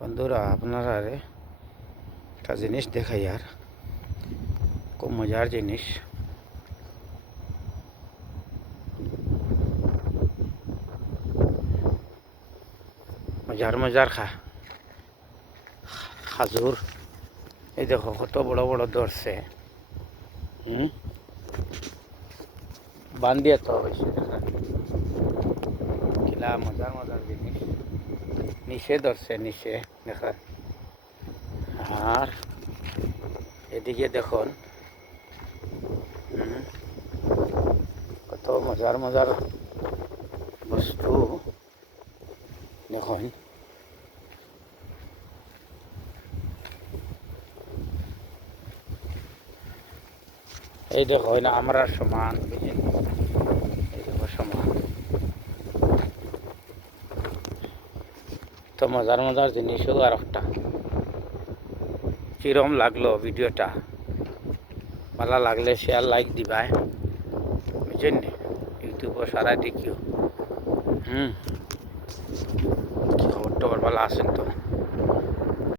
বন্ধুরা আপনারা একটা জিনিস দেখাই আর খুব মজার জিনিস। মজার মজার খাজুর। এই দেখো কত বড় বড় ধরছে। বান্ধিয়ে তো হয়েছে কিলা মজার মজার জিনিস নিচে ধরছে, নিচে দেখা। আর এদিকে দেখুন কত মজার মজার বস্তু দেখুন। এই দেখো না আমরা সমান, এই দেখো সমান। তো মজার মজার জিনিসও আর একটা। কিরম লাগলো ভিডিওটা? ভালো লাগলে শেয়ার লাইক দিবাই, বুঝছেন? ইউটিউবে সারা দেখিও। কি খবর টবর ভালো আছেন তো?